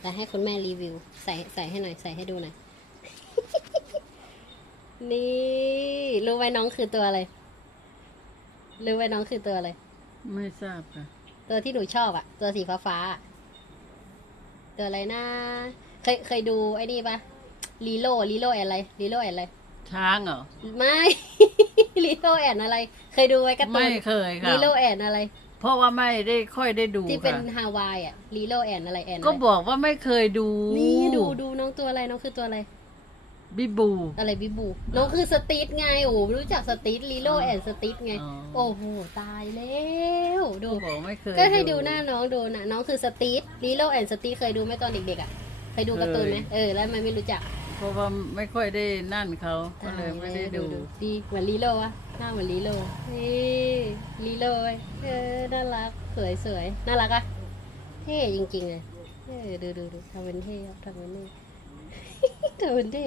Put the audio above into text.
แต่ให้คุณแม่รีวิว ใส่ใส่ให้หน่อยใส่ให้ดูหน่อย นี่ รู้ไหมน้องคือตัวอะไร รู้ไหมน้องคือตัวอะไร ไม่ทราบค่ะ ตัวที่หนูชอบอะตัวสีฟ้าฟ้าๆอะตัวอะไรนะ เคยเคยดูไอ้นี่ปะลีโลลีโลแอนอะไรลีโลแอนอะไร ช้างเหรอ ไม่ ลีโลแอนอะไร เคยดูไหมการ์ตูไม่นเคยค่ะลีโลแอนอะไรเพราะว่าไม่ได้ค่อยได้ดูที่เป็นค่ะฮาวายอะลีโลแอนอะไรแอนก็บอกว่าไม่เคยดูนี่ดูดูน้องตัวอะไรน้องคือตัวอะไร บิบู อะไรบิบู น้องคือสตีทไงโอ้โหรู้จักสตีทลีโลแอนสตีทไง อ๋อ โอ้โหตายแล้วดู ก็บอกไม่เคย ก็ให้ดูหน้าน้องดูนะน้องคือสตีทลีโลแอนสตีทเคยดูไหมตอนเด็กๆอะเคยดูการ์ตูนไหมเออแล้วทำไมันไม่รู้จักเพราะว่าไม่ค่อยได้นั่นเขาก็เลยไม่ได้ดู ดีเหมือนลีโลอะหน้าเหมือนลีโลนี่ลี โลเว้ยเออน่ารักสวยสวยน่ารักอะเท่จริงๆเลยเออดูดูดูทำเป็นเท่ครับทำเป็นเท่ ทำเป็นเท่